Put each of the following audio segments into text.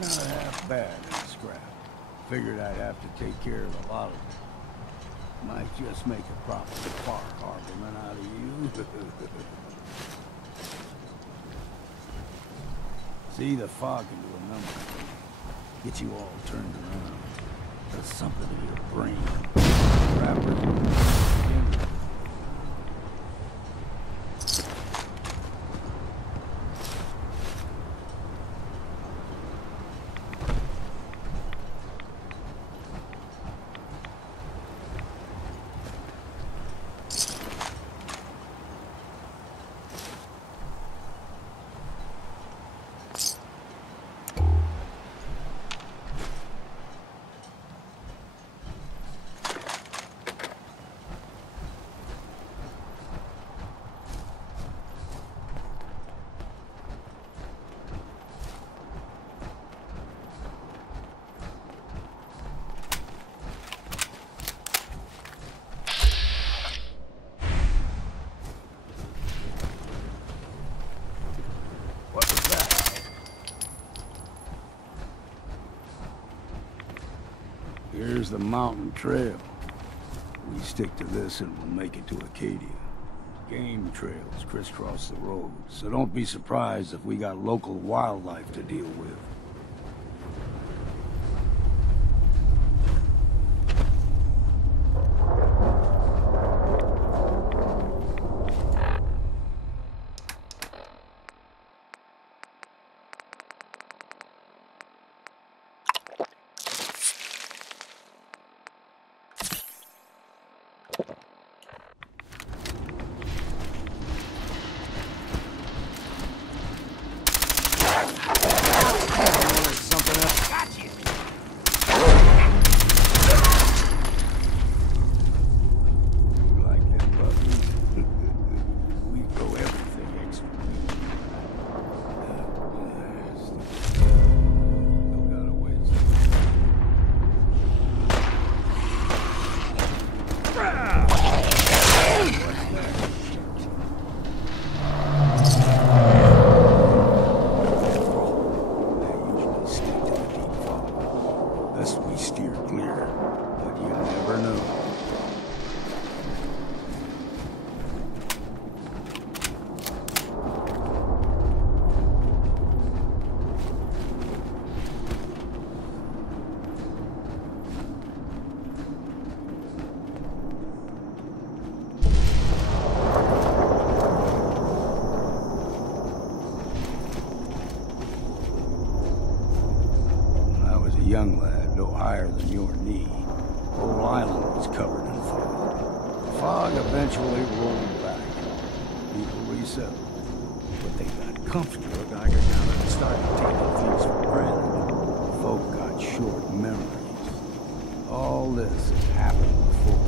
not half bad in the scrap. Figured I'd have to take care of a lot of it. Might just make a proper far harborman out of you. See, the fog can do a number. Get you all turned around. Does something to your brain. Rapper. Here's the mountain trail. We stick to this and we'll make it to Acadia. Game trails crisscross the road, so don't be surprised if we got local wildlife to deal with. Young lad, no higher than your knee. Whole island was covered in fog. The fog eventually rolled back. People resettled. But they got comfortable. I got down and started taking things for granted. Folk got short memories. All this has happened before.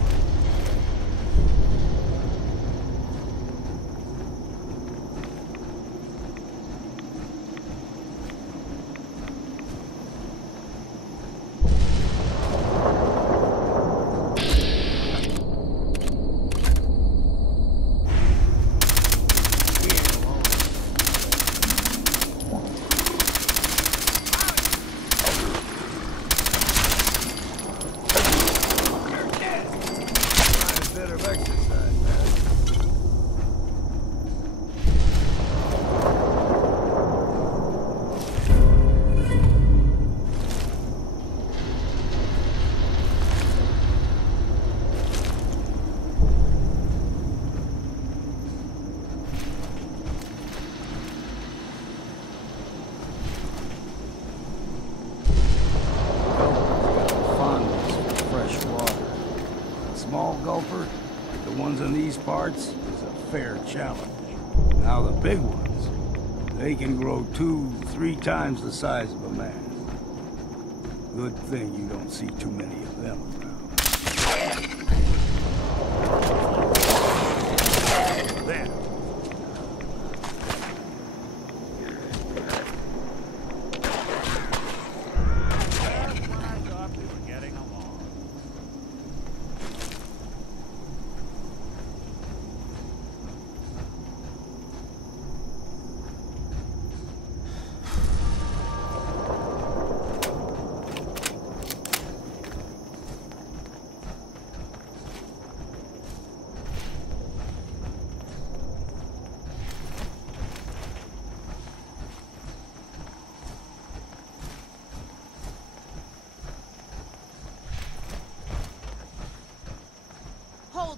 Parts is a fair challenge. Now the big ones, they can grow 2-3 times the size of a man. Good thing you don't see too many of them around. There.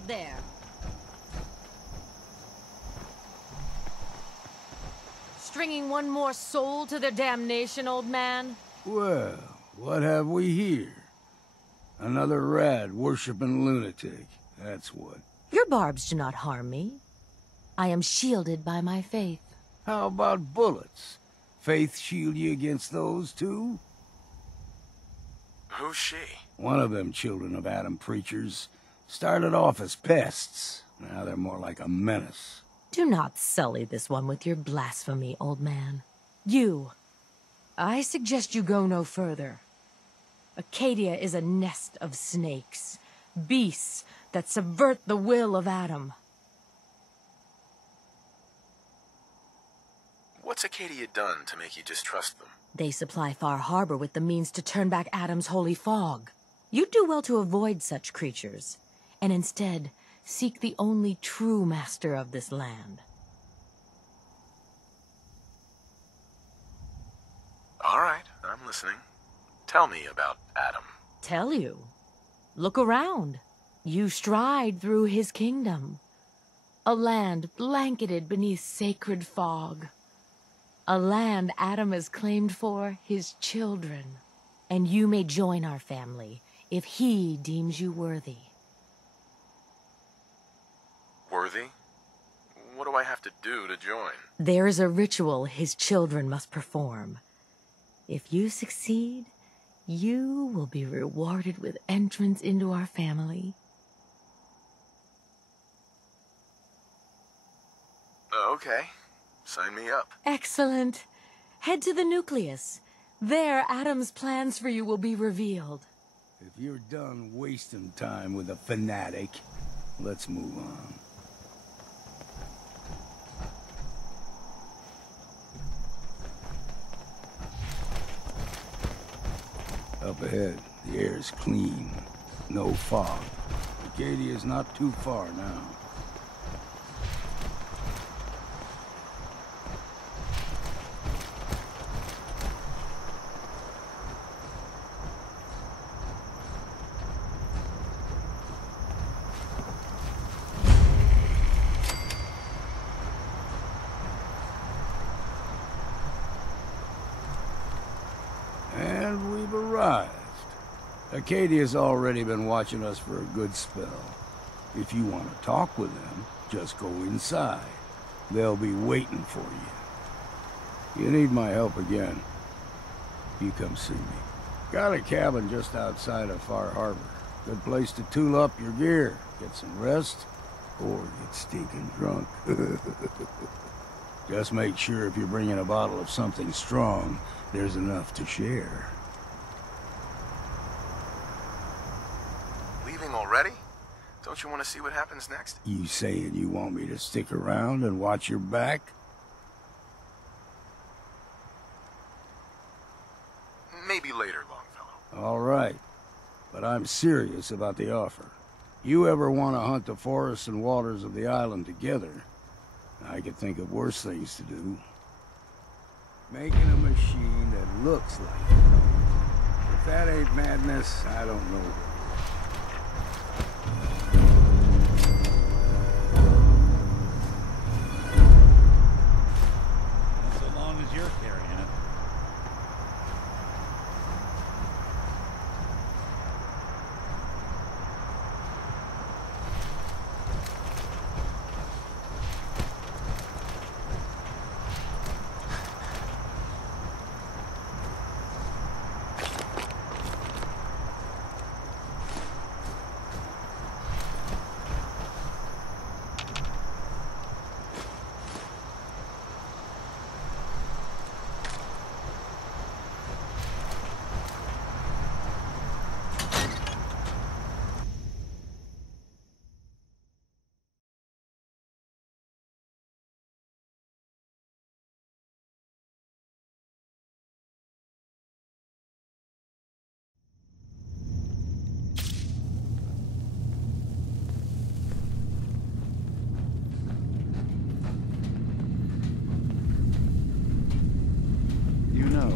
There. Stringing one more soul to their damnation, old man? Well, what have we here? Another rad-worshipping lunatic, that's what. Your barbs do not harm me. I am shielded by my faith. How about bullets? Faith shield you against those, too? Who's she? One of them children of Adam preachers started off as pests. Now they're more like a menace. Do not sully this one with your blasphemy, old man. You. I suggest you go no further. Acadia is a nest of snakes. Beasts that subvert the will of Adam. What's Acadia done to make you distrust them? They supply Far Harbor with the means to turn back Adam's holy fog. You'd do well to avoid such creatures, and instead seek the only true master of this land. All right, I'm listening. Tell me about Adam. Tell you. Look around. You stride through his kingdom. A land blanketed beneath sacred fog. A land Adam has claimed for his children. And you may join our family if he deems you worthy. Worthy? What do I have to do to join? There is a ritual his children must perform. If you succeed, you will be rewarded with entrance into our family. Okay. Sign me up. Excellent. Head to the nucleus. There, Adam's plans for you will be revealed. If you're done wasting time with a fanatic, let's move on. Up ahead, the air's clean. No fog. Acadia's not too far now. And we've arrived. Acadia's already been watching us for a good spell. If you want to talk with them, just go inside. They'll be waiting for you. You need my help again, you come see me. Got a cabin just outside of Far Harbor. Good place to tool up your gear, get some rest, or get stinking drunk. Just make sure if you're bringing a bottle of something strong, there's enough to share. Leaving already? Don't you want to see what happens next? You saying you want me to stick around and watch your back? Maybe later, Longfellow. All right, but I'm serious about the offer. You ever want to hunt the forests and waters of the island together, I could think of worse things to do. Making a machine that looks like it. If that ain't madness, I don't know. So long as you're carrying it. You know,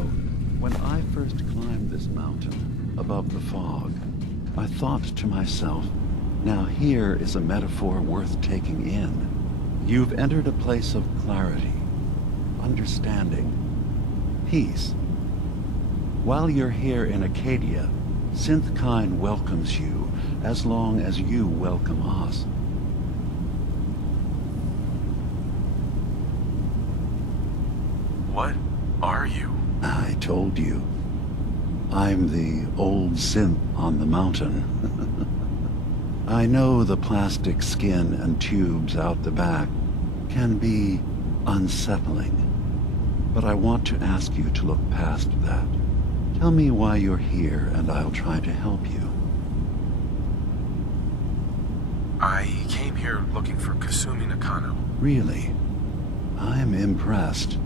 when I first climbed this mountain above the fog, I thought to myself, Now here is a metaphor worth taking in. You've entered a place of clarity, understanding, peace. While you're here in Acadia, Synthkind welcomes you as long as you welcome us. What are you? I told you. I'm the old synth on the mountain. I know the plastic skin and tubes out the back can be unsettling, but I want to ask you to look past that. Tell me why you're here, and I'll try to help you. I came here looking for Kasumi Nakano. Really? I'm impressed.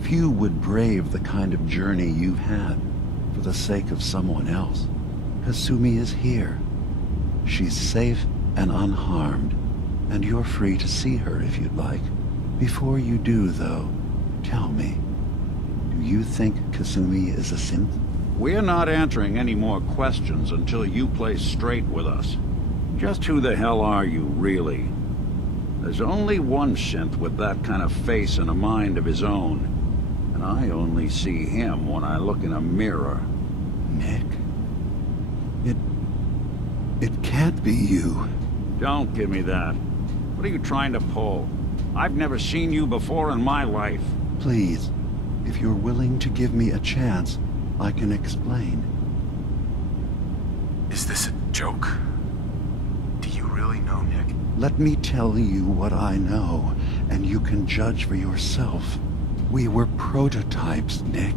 Few would brave the kind of journey you've had for the sake of someone else. Kasumi is here. She's safe and unharmed, and you're free to see her if you'd like. Before you do, though, tell me, do you think Kasumi is a synth? We're not answering any more questions until you play straight with us. Just who the hell are you, really? There's only one synth with that kind of face and a mind of his own. And I only see him when I look in a mirror. Nick? It can't be you. Don't give me that. What are you trying to pull? I've never seen you before in my life. Please, if you're willing to give me a chance, I can explain. Is this a joke? Do you really know Nick? Let me tell you what I know, and you can judge for yourself. We were prototypes, Nick.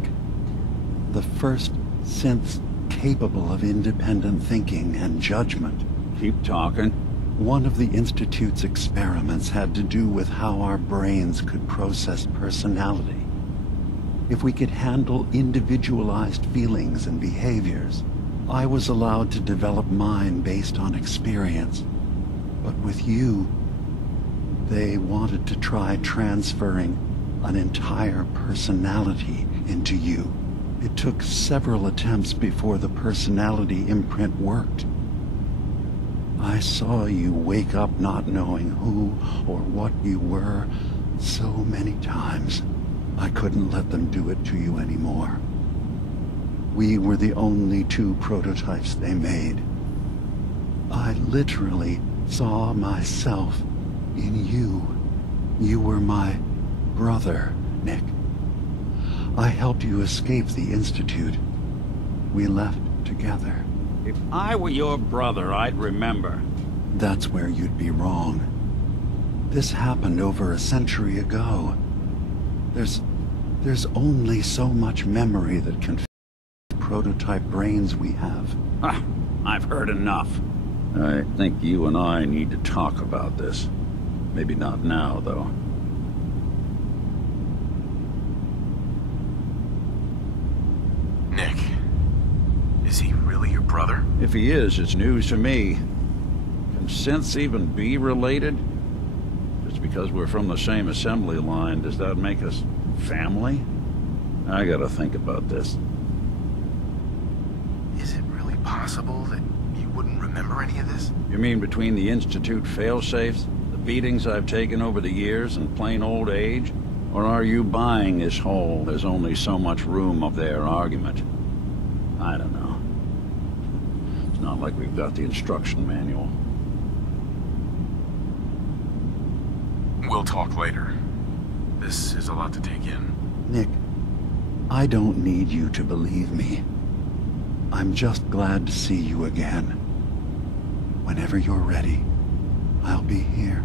The first synths capable of independent thinking and judgment. Keep talking. One of the Institute's experiments had to do with how our brains could process personality. If we could handle individualized feelings and behaviors, I was allowed to develop mine based on experience. But with you, they wanted to try transferring an entire personality into you. It took several attempts before the personality imprint worked. I saw you wake up not knowing who or what you were so many times. I couldn't let them do it to you anymore. We were the only two prototypes they made. I literally saw myself in you. You were my brother, Nick. I helped you escape the Institute. We left together. If I were your brother, I'd remember. That's where you'd be wrong. This happened over a century ago. There's only so much memory that can fit the prototype brains we have. Ah, I've heard enough. I think you and I need to talk about this. Maybe not now, though. Nick, is he really your brother? If he is, it's news to me. Can synths even be related? Just because we're from the same assembly line, does that make us family? I gotta think about this. Is it really possible that you wouldn't remember any of this? You mean between the Institute failsafes, the beatings I've taken over the years, and plain old age? Or are you buying this whole "there's only so much room" of their argument? I don't know. It's not like we've got the instruction manual. We'll talk later. This is a lot to take in. Nick, I don't need you to believe me. I'm just glad to see you again. Whenever you're ready, I'll be here.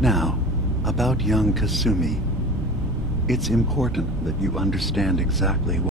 Now, about young Kasumi. It's important that you understand exactly what